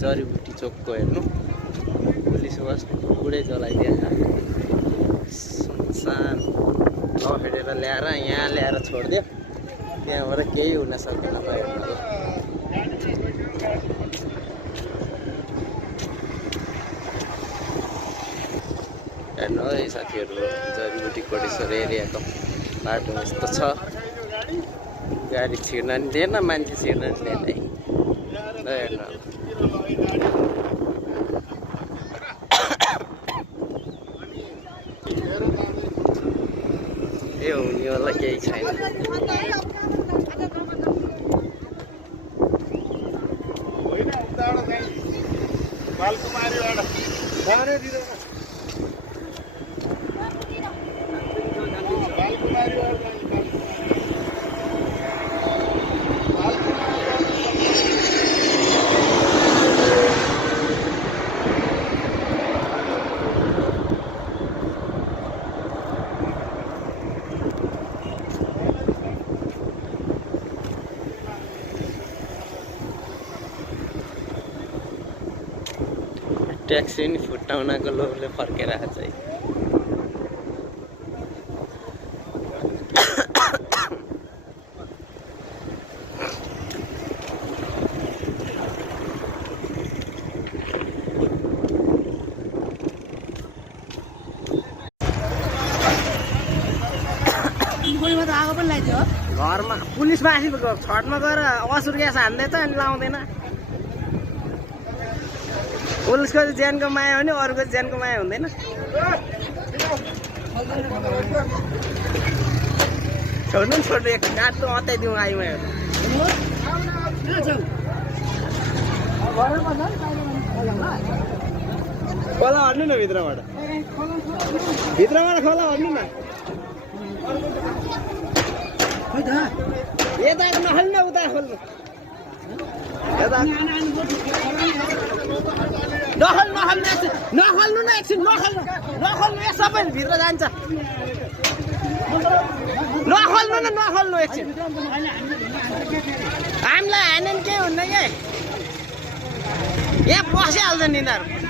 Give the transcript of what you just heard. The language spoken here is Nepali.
जडीबुटी चोकको हेर्नु पुलिस बस पुरै जलाइदिएछ सुनसान लखेडेर ल्याएर यहाँ ल्याएर छोडिदियो त्यहाँबाट केही हुन सक्दैन हेर्नु हेर्नु है साथीहरू जडीबुटी कोटेश्वर एरियाको बाटो यस्तो छ गाडी छिर्न नि दिएन मान्छे छिर्न नि दिएन है हेर्नु यो हुनेवाला केही छैन ट्याक्सी नि फुटाउनको लोभले फर्केर आएछ है घरमा पुलिस माथि छटमा गएर असुर ग्यास हान्दैछ अनि लाउँदैन पुलिसको ज्यानको माया हो नि अरूको ज्यानको माया हुँदैन छोड्नु नि छोड्नु एक काट्नु अत्याइदिउँ आइमा खोला हट्नु न भित्रबाट खोला हट्नु न यता नखोल्नु उता खोल्नु नखोल्नु न एकछिन नखोल्नु यहाँ सबै भित्र जान्छ नखोल्नु एकछिन हामीलाई हानेन केही हुन्न क्या यहाँ पसिहाल्छ नि यिनीहरू